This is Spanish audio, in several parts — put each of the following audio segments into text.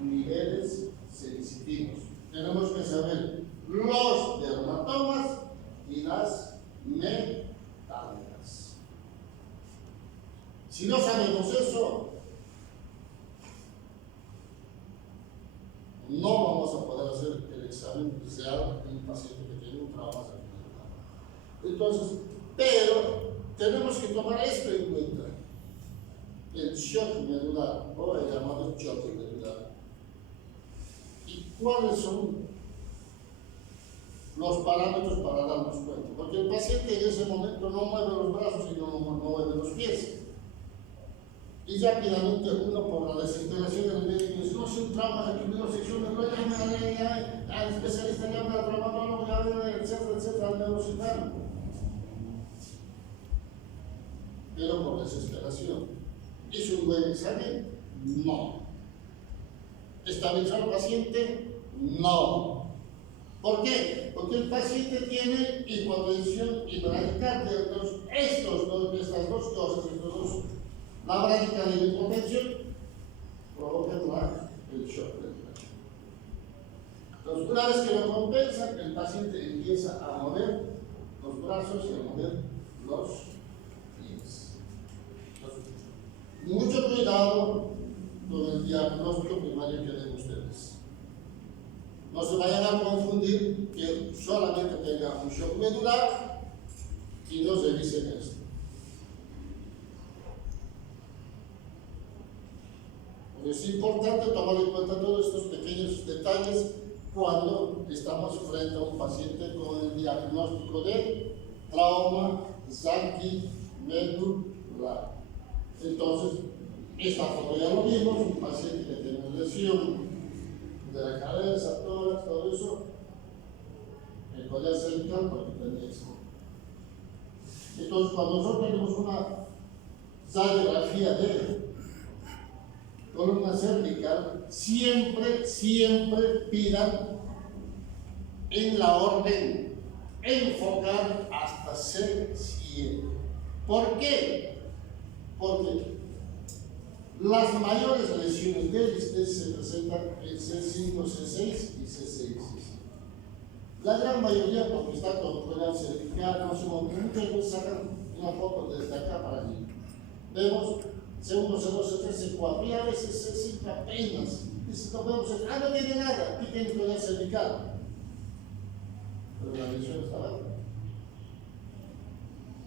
niveles sensitivos. Tenemos que saber los dermatomas y las metálicas. Si no sabemos eso, no vamos a poder hacer el examen real en un paciente que tiene un trauma cervical. Entonces, pero tenemos que tomar esto en cuenta. El shock medular, o el llamado shock medular. ¿Y cuáles son los parámetros para darnos cuenta? Porque el paciente en ese momento no mueve los brazos y no mueve los pies. Y rápidamente uno, por la desesperación del médico, dice: no, es un trauma de primera sección, al especialista, llama al traumatólogo, etcétera, al neurocirujano. Pero por desesperación. ¿Hizo un buen examen? No. ¿Estabilizó al paciente? No. ¿Por qué? Porque el paciente tiene hipotensión y bradicardia. Estas dos cosas, la bradicardia y la hipotensión, provocan el shock medular. Entonces, una vez que lo compensan, el paciente empieza a mover los brazos y a mover los pies. Mucho cuidado con el diagnóstico primario que den ustedes. No se vayan a confundir que solamente tenga un shock medular y no se dicen esto. Es importante tomar en cuenta todos estos pequeños detalles cuando estamos frente a un paciente con el diagnóstico de trauma medular. Entonces, esta foto ya lo vimos, un paciente que tiene una lesión de la cabeza, todo eso, el collar cervical, porque tenía esto. Entonces, cuando nosotros tenemos una radiografía de columna cervical, siempre pidan en la orden enfocar hasta C7. ¿Por qué? Porque las mayores lesiones del ISTES se presentan en C5, C6 y C6. La gran mayoría, porque está con collar cervical, muchas veces sacan una foto desde acá para allí. Vemos C1, C2, C3, C4 y a veces C5 apenas. Y si no vemos, no tiene nada, aquí tiene collar cervical. Pero la lesión está abajo.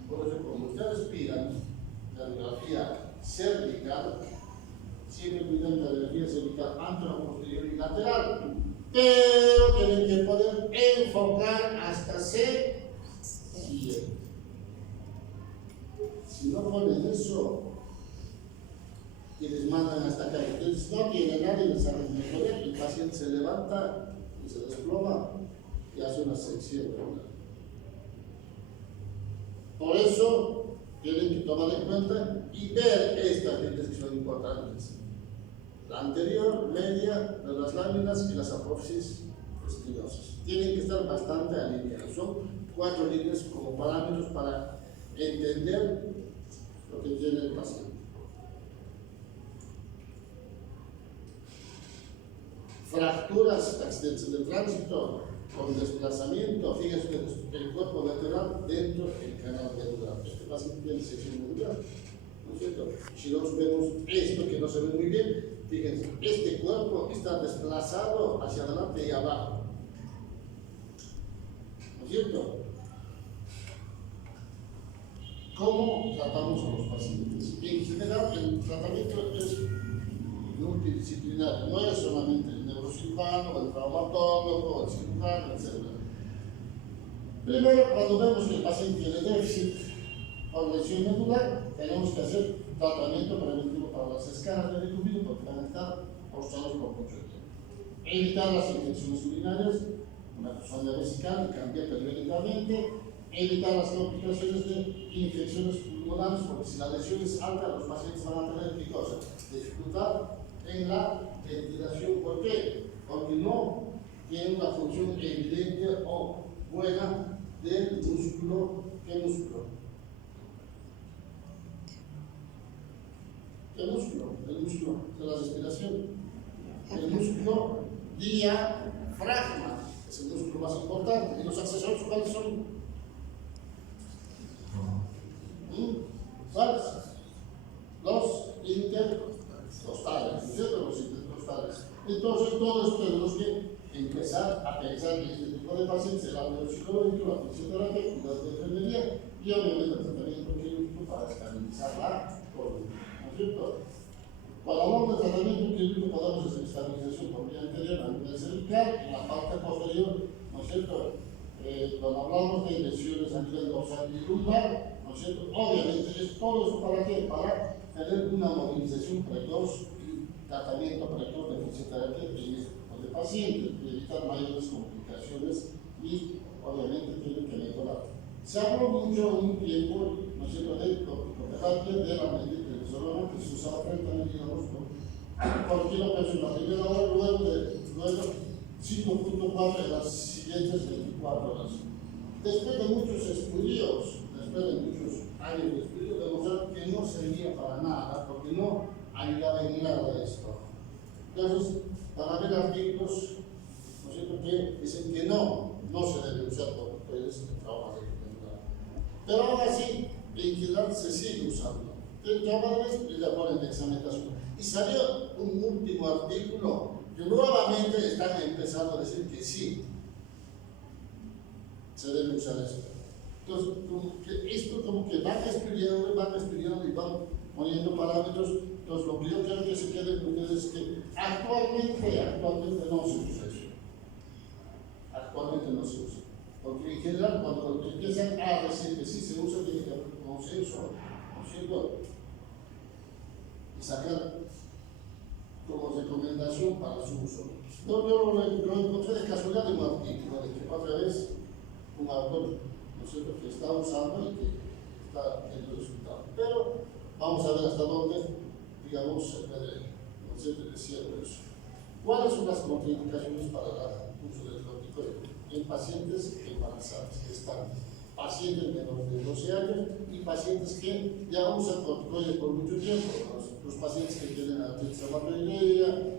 Por eso, como ustedes pidan la radiografía cervical, siempre cuidan la radiografía cervical antero, posterior y lateral, pero tienen que poder enfocar hasta C7. Si no ponen eso, y les mandan hasta acá, entonces no tiene nadie, les sacan el poder, el paciente se levanta y se desploma y hace una sección. Por eso tienen que tomar en cuenta y ver estas lentes que son importantes: la anterior, media, de las láminas y las apófisis espinosas. Tienen que estar bastante alineados. Son 4 líneas como parámetros para entender lo que tiene el paciente. Fracturas, accidentes de tránsito con desplazamiento, fíjense que el cuerpo lateral dentro del canal medular. Este paciente tiene sección medular, ¿no es cierto? Si nosotros vemos esto que no se ve muy bien, fíjense, este cuerpo está desplazado hacia adelante y abajo, ¿no es cierto? ¿Cómo tratamos a los pacientes? En general, el tratamiento es multidisciplinario, no es solamente el neurocirujano, el traumatólogo, el cirujano, etc. Primero, cuando vemos que el paciente tiene déficit o lesión medular, tenemos que hacer tratamiento preventivo para las escalas de decúbito, porque van a estar postrados por mucho tiempo. Evitar las infecciones urinarias, una sonda vesical que cambia periódicamente. Evitar las complicaciones de infecciones pulmonares, porque si la lesión es alta, los pacientes van a tener ¿qué cosa? Dificultad en la ventilación. ¿Por qué? Porque no tiene una función evidente o buena del músculo. ¿Qué músculo? ¿Qué músculo? El músculo de la respiración. el músculo diafragma, es el músculo más importante. ¿Y los accesorios cuáles son? ¿Cuáles? Los intercostales, ¿no es cierto? Los intercostales. Entonces, todos esto tenemos que empezar a pensar en este tipo de pacientes, el ámbito psicológico, la fisioterapia, cuidados de enfermería y obviamente el tratamiento quirúrgico para estabilizar la columna, ¿no es cierto? Cuando hablamos de tratamiento quirúrgico podemos hacer estabilización por vía anterior a nivel cervical, en la parte posterior, ¿no es cierto? Cuando hablamos de lesiones a nivel dorsal y lumbar, ¿no es cierto? Obviamente es todo eso para qué? Para tener una movilización precoz y tratamiento precoz de fisioterapia en este tipo de pacientes, y evitar mayores complicaciones y obviamente tienen que mejorar. Se habló mucho un tiempo, ¿no es cierto?, de corticoterapia de la medicina que se usaba frente a medicamentos por kilo peso en la primera hora, luego 5.4 en las siguientes 24 horas. Después de muchos estudios, después de muchos años de estudios, demostraron que no servía para nada, porque no ayudaba en nada a esto. Entonces, para ver artículos, ¿no es cierto?, que dicen que no se debe usar por mujeres en traumas de enfermedad. Pero aún así, en general se sigue usando. El trabajo y la ponen de examinación. Y salió un último artículo que nuevamente están empezando a decir que sí se debe usar esto. Entonces, esto como que van estudiando y van poniendo parámetros. Entonces, lo que yo quiero que se quede con ustedes es que actualmente no se usa eso. Actualmente no se usa. Porque en general, cuando empiezan a decir que sí se usa, tiene que haber un consenso, ¿no es cierto? Y sacar como recomendación para su uso. Yo lo encontré de casualidad en un artículo de que otra vez un autor, ¿no es cierto?, que está usando y que está teniendo resultados. Pero vamos a ver hasta dónde, digamos, se puede, ¿no es cierto?, decir eso. ¿Cuáles son las contraindicaciones para el uso del corticoide? En pacientes embarazadas que están, pacientes menores de 12 años y pacientes que ya usan corticoides por mucho tiempo, los pacientes que tienen artritis reumatoidea,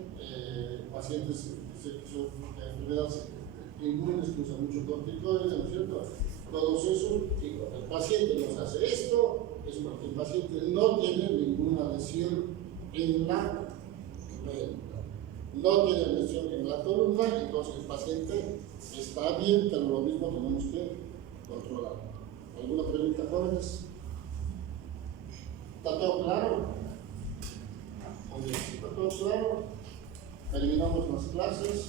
pacientes que son enfermedades inmunes que usan mucho corticoides, ¿no es cierto? Todos esos, y cuando el paciente nos hace esto, es porque el paciente no tiene ninguna lesión en la médula. No tiene lesión en la columna, entonces el paciente está bien, pero lo mismo tenemos que controlar. ¿Alguna pregunta, jóvenes? ¿Está todo claro? Muy bien, ¿está todo claro? Terminamos las clases.